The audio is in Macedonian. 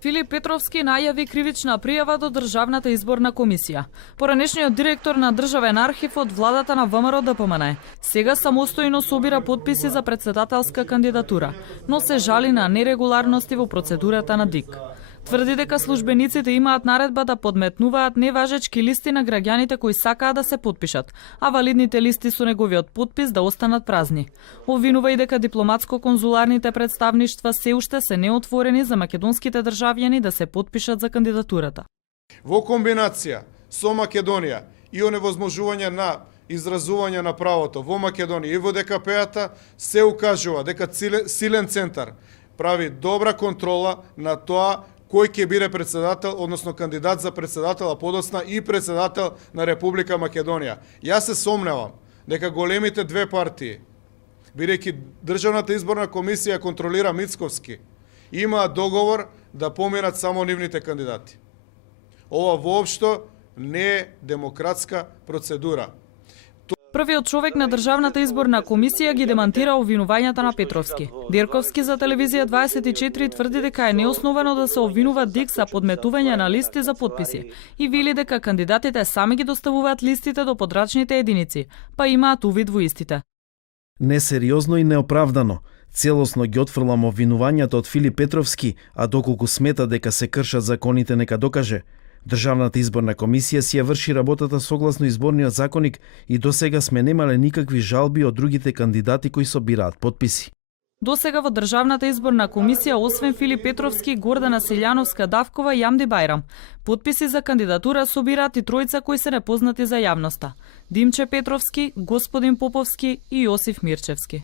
Филип Петровски најави кривична пријава до Државната изборна комисија. Поранешниот директор на Државен архив од владата на ВМРО ДПМН сега самостојно собира потписи за претседателска кандидатура, но се жали на нерегуларности во процедурата на ДИК. Тврди дека службениците имаат наредба да подметнуваат неважечки листи на граѓаните кои сакаат да се потпишат, а валидните листи со неговиот потпис да останат празни. Обвинува и дека дипломатско-конзуларните представништва се уште се неотворени за македонските државјани да се потпишат за кандидатурата. Во комбинација со Македонија и оневозможување на изразување на правото во Македонија и во ДКП-ата се укажува дека силен центар прави добра контрола на тоа кој ќе биде председател, односно кандидат за председател, а подосна и председател на Република Македонија. Јас се сомневам дека големите две партии, бидејќи Државната изборна комисија контролира Мицковски, имаат договор да поминат само нивните кандидати. Ова воопшто не е демократска процедура. Првиот човек на Државната изборна комисија ги демантира обвинувањата на Петровски. Дирковски за телевизија 24 тврди дека е неосновано да се обвинува ДИК за подметување на листи за потписи и вели дека кандидатите сами ги доставуваат листите до подрачните единици, па имаат увид во истите. Несериозно и неоправдано. Целосно ги отфрлам обвинувањата од Филип Петровски, а доколку смета дека се кршат законите, нека докаже. Државната изборна комисија си ја врши работата согласно изборниот законник и досега сме немале никакви жалби од другите кандидати кои собираат потписи. Досега во Државната изборна комисија, освен Филип Петровски, Гордана Силјановска-Давкова и Јамди Бајрам, потписи за кандидатура собираат и тројца кои се непознати за јавноста: Димче Петровски, Господин Поповски и Јосиф Мирчевски.